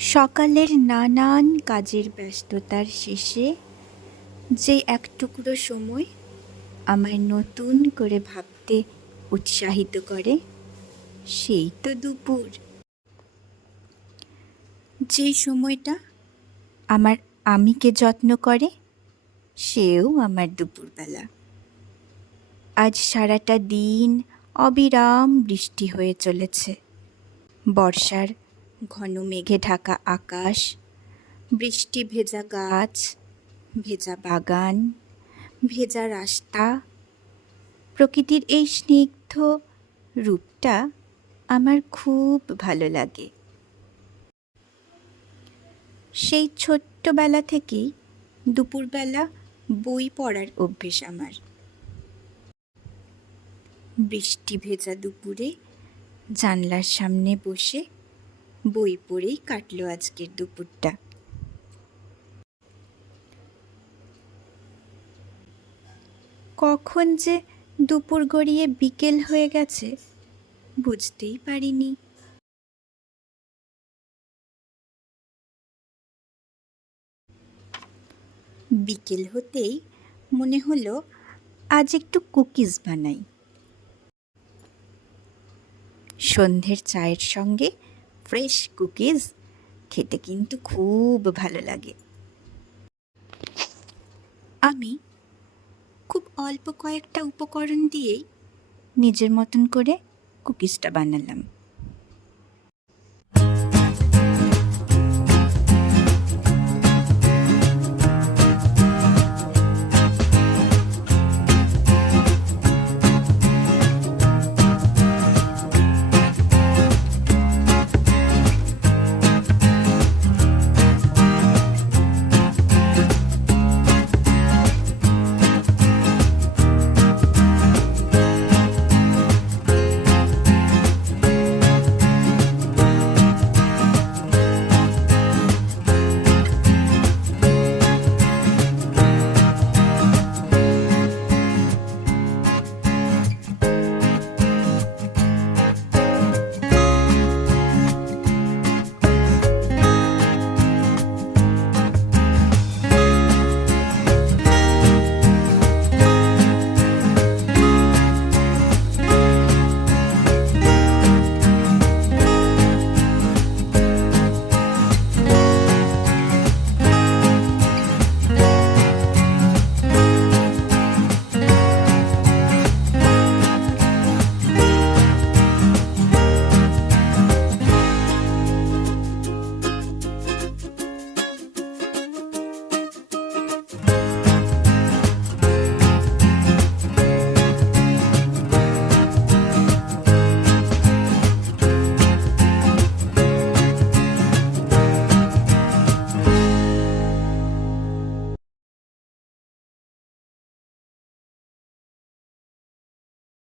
সকালের নানান কাজের ব্যস্ততার শেষে যে এক টুকরো সময় আমায় নতুন করে ভাবতে উৎসাহিত করে, সেই তো দুপুর। যে সময়টা আমার আমিকে যত্ন করে, সেও আমার দুপুরবেলা। আজ সারাটা দিন অবিরাম বৃষ্টি হয়ে চলেছে। বর্ষার ঘন মেঘে ঢাকা আকাশ, বৃষ্টি ভেজা গাছ, ভেজা বাগান, ভেজা রাস্তা, প্রকৃতির এই স্নিগ্ধ রূপটা আমার খুব ভালো লাগে। সেই ছোট্টবেলা থেকেই দুপুরবেলা বই পড়ার অভ্যেস আমার। বৃষ্টি ভেজা দুপুরে জানলার সামনে বসে বই পড়েই কাটলো আজকের দুপুরটা। কখন যে দুপুর গড়িয়ে বিকেল হয়ে গেছে বুঝতেই পারিনি। বিকেল হতেই মনে হলো আজ একটু কুকিজ বানাই। সন্ধ্যের চায়ের সঙ্গে ফ্রেশ কুকিজ খেতে কিন্তু খুব ভালো লাগে। আমি খুব অল্প কয়েকটা উপকরণ দিয়েই নিজের মতন করে কুকিজটা বানালাম।